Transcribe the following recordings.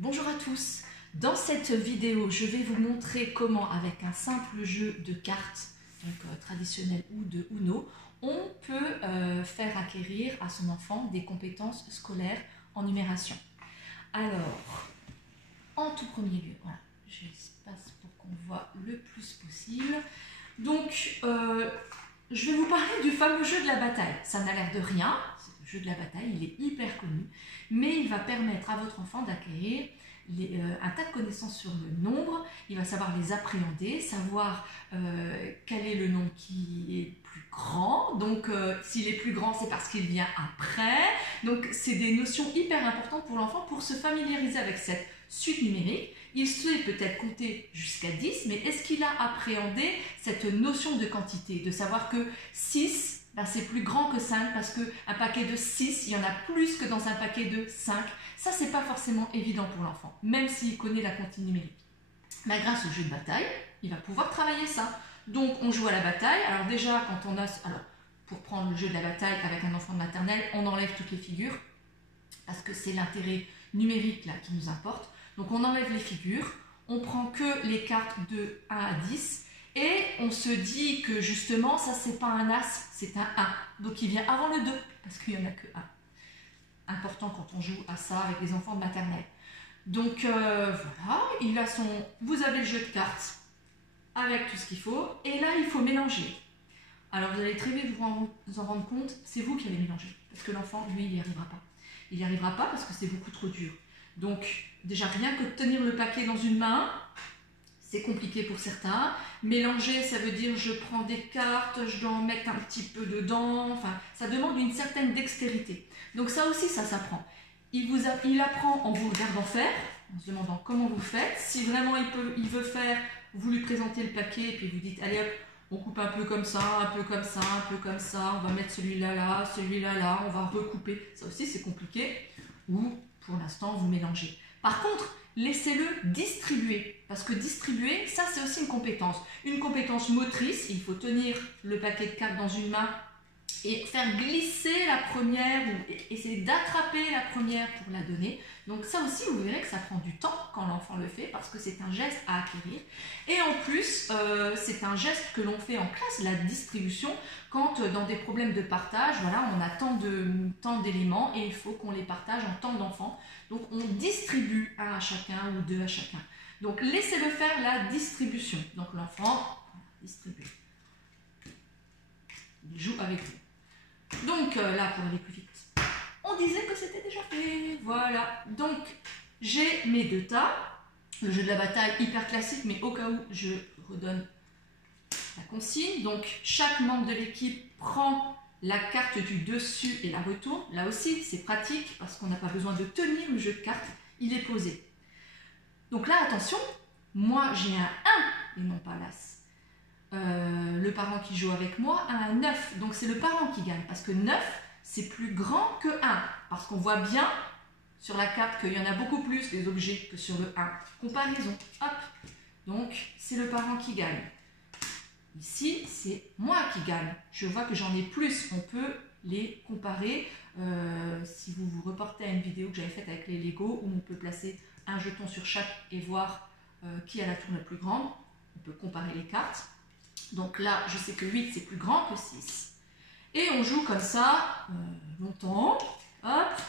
Bonjour à tous. Dans cette vidéo, je vais vous montrer comment, avec un simple jeu de cartes, donc traditionnel ou de Uno, on peut faire acquérir à son enfant des compétences scolaires en numération. Alors, en tout premier lieu, voilà, j'espace pour qu'on voit le plus possible. Donc, je vais vous parler du fameux jeu de la bataille. Ça n'a l'air de rien, le jeu de la bataille, il est hyper connu, mais il va permettre à votre enfant d'acquérir un tas de connaissances sur le nombre. Il va savoir les appréhender, savoir quel est le nombre qui est plus grand. Donc, s'il est plus grand, c'est parce qu'il vient après. Donc, c'est des notions hyper importantes pour l'enfant pour se familiariser avec cette suite numérique. Il sait peut-être compter jusqu'à 10, mais est-ce qu'il a appréhendé cette notion de quantité, de savoir que 6, ben c'est plus grand que 5 parce qu'un paquet de 6, il y en a plus que dans un paquet de 5. Ça, c'est pas forcément évident pour l'enfant, même s'il connaît la comptine numérique. Mais grâce au jeu de bataille, il va pouvoir travailler ça. Donc, on joue à la bataille. Alors déjà, quand on a... Alors, pour prendre le jeu de la bataille avec un enfant de maternelle, on enlève toutes les figures parce que c'est l'intérêt numérique là qui nous importe. Donc, on enlève les figures, on prend que les cartes de 1 à 10 et on se dit que justement, ça, c'est pas un as, c'est un 1. Donc, il vient avant le 2 parce qu'il n'y en a que 1. Important quand on joue à ça avec les enfants de maternelle. Donc voilà, il a son... vous avez le jeu de cartes avec tout ce qu'il faut et là il faut mélanger. Alors vous allez très vite vous en rendre compte, c'est vous qui allez mélanger parce que l'enfant lui il n'y arrivera pas. Il n'y arrivera pas parce que c'est beaucoup trop dur. Donc déjà rien que de tenir le paquet dans une main, c'est compliqué pour certains. Mélanger, ça veut dire je prends des cartes, je dois en mettre un petit peu dedans. Enfin, ça demande une certaine dextérité. Donc ça aussi, ça s'apprend. Il apprend en vous regardant faire, en se demandant comment vous faites. Si vraiment il veut faire, vous lui présentez le paquet et puis vous dites, allez hop, on coupe un peu comme ça, un peu comme ça, un peu comme ça. On va mettre celui-là là, celui-là là, on va recouper. Ça aussi, c'est compliqué. Ou, pour l'instant, vous mélangez. Par contre, laissez-le distribuer, parce que distribuer, ça c'est aussi une compétence. Une compétence motrice, il faut tenir le paquet de cartes dans une main et faire glisser la première, ou essayer d'attraper la première pour la donner. Donc ça aussi, vous verrez que ça prend du temps quand l'enfant le fait, parce que c'est un geste à acquérir. Et en plus, c'est un geste que l'on fait en classe, la distribution, quand dans des problèmes de partage, voilà, on a tant d'éléments et il faut qu'on les partage en tant d'enfants. Donc on distribue un à chacun ou deux à chacun. Donc laissez-le faire la distribution. Donc l'enfant distribue. Il joue avec vous. Donc là, pour aller plus vite, on disait que c'était déjà fait. Voilà. Donc j'ai mes deux tas. Le jeu de la bataille hyper classique, mais au cas où, je redonne la consigne. Donc chaque membre de l'équipe prend la carte du dessus et la retourne. Là aussi, c'est pratique parce qu'on n'a pas besoin de tenir le jeu de cartes. Il est posé. Donc là, attention, moi j'ai un 1 et non pas l'as. Le parent qui joue avec moi a un 9. Donc c'est le parent qui gagne parce que 9, c'est plus grand que 1. Parce qu'on voit bien sur la carte qu'il y en a beaucoup plus des objets que sur le 1. Comparaison. Hop. Donc c'est le parent qui gagne. Ici, c'est moi qui gagne. Je vois que j'en ai plus. On peut les comparer. Si vous vous reportez à une vidéo que j'avais faite avec les Lego, où on peut placer un jeton sur chaque et voir qui a la tour la plus grande. On peut comparer les cartes. Donc là, je sais que 8, c'est plus grand que 6. Et on joue comme ça longtemps. Hop.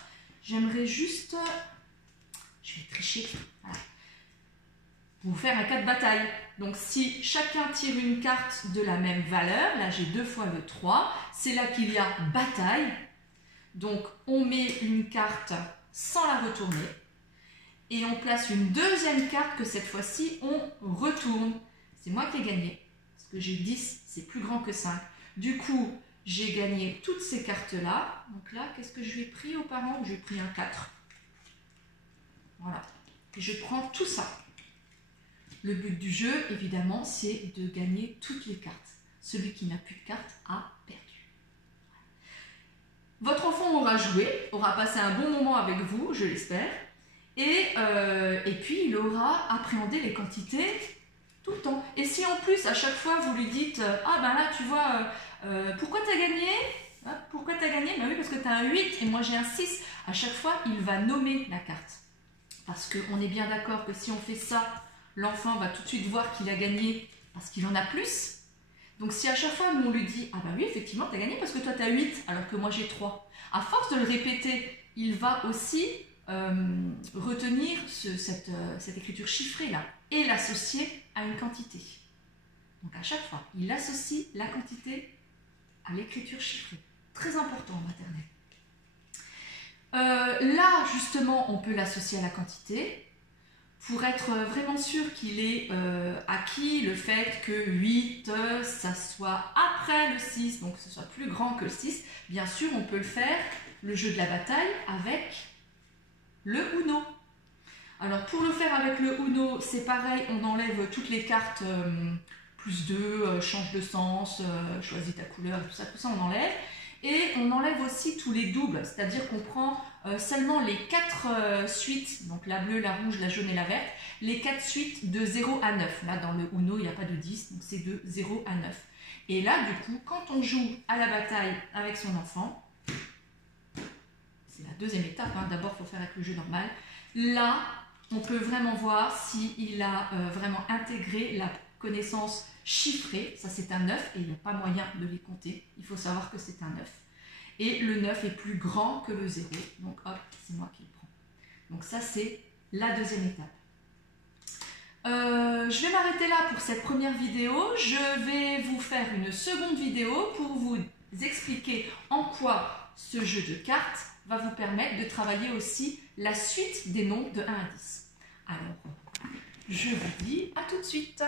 J'aimerais juste... Je vais tricher. Voilà. Vous faire un cas de bataille. Donc si chacun tire une carte de la même valeur, là j'ai 2 fois le 3, c'est là qu'il y a bataille. Donc on met une carte sans la retourner et on place une deuxième carte que cette fois-ci on retourne. C'est moi qui ai gagné parce que j'ai 10, c'est plus grand que 5. Du coup, j'ai gagné toutes ces cartes-là. Donc là, qu'est-ce que je lui ai pris aux parents? Je lui ai pris un 4. Voilà. Et je prends tout ça. Le but du jeu, évidemment, c'est de gagner toutes les cartes. Celui qui n'a plus de cartes a perdu. Votre enfant aura joué, aura passé un bon moment avec vous, je l'espère. Et puis, il aura appréhendé les quantités tout le temps. Et si en plus, à chaque fois, vous lui dites « Ah ben là, tu vois, pourquoi tu as gagné ?» Pourquoi tu as gagné? Ben oui, parce que tu as un 8 et moi j'ai un 6. À chaque fois, il va nommer la carte. Parce qu'on est bien d'accord que si on fait ça, l'enfant va tout de suite voir qu'il a gagné parce qu'il en a plus. Donc si à chaque fois nous on lui dit « Ah bah oui, effectivement, tu as gagné parce que toi tu as 8 alors que moi j'ai 3 », à force de le répéter, il va aussi retenir cette écriture chiffrée-là et l'associer à une quantité. Donc à chaque fois, il associe la quantité à l'écriture chiffrée. Très important en maternelle. Là, justement, on peut l'associer à la quantité pour être vraiment sûr qu'il est acquis le fait que 8, ça soit après le 6, donc que ce soit plus grand que le 6. Bien sûr, on peut le faire, le jeu de la bataille, avec le Uno. Alors, pour le faire avec le Uno, c'est pareil, on enlève toutes les cartes plus 2, change de sens, choisis ta couleur, tout ça on enlève. Et on enlève aussi tous les doubles, c'est-à-dire qu'on prend seulement les 4 suites, donc la bleue, la rouge, la jaune et la verte, les 4 suites de 0 à 9. Là, dans le Uno, il n'y a pas de 10, donc c'est de 0 à 9. Et là, du coup, quand on joue à la bataille avec son enfant, c'est la deuxième étape, hein, d'abord, il faut faire avec le jeu normal. Là, on peut vraiment voir s'il a vraiment intégré la connaissance chiffrée, ça c'est un 9 et il n'y a pas moyen de les compter, il faut savoir que c'est un 9. Et le 9 est plus grand que le 0, donc hop, c'est moi qui le prends. Donc ça c'est la deuxième étape. Je vais m'arrêter là pour cette première vidéo, je vais vous faire une seconde vidéo pour vous expliquer en quoi ce jeu de cartes va vous permettre de travailler aussi la suite des nombres de 1 à 10. Alors, je vous dis à tout de suite.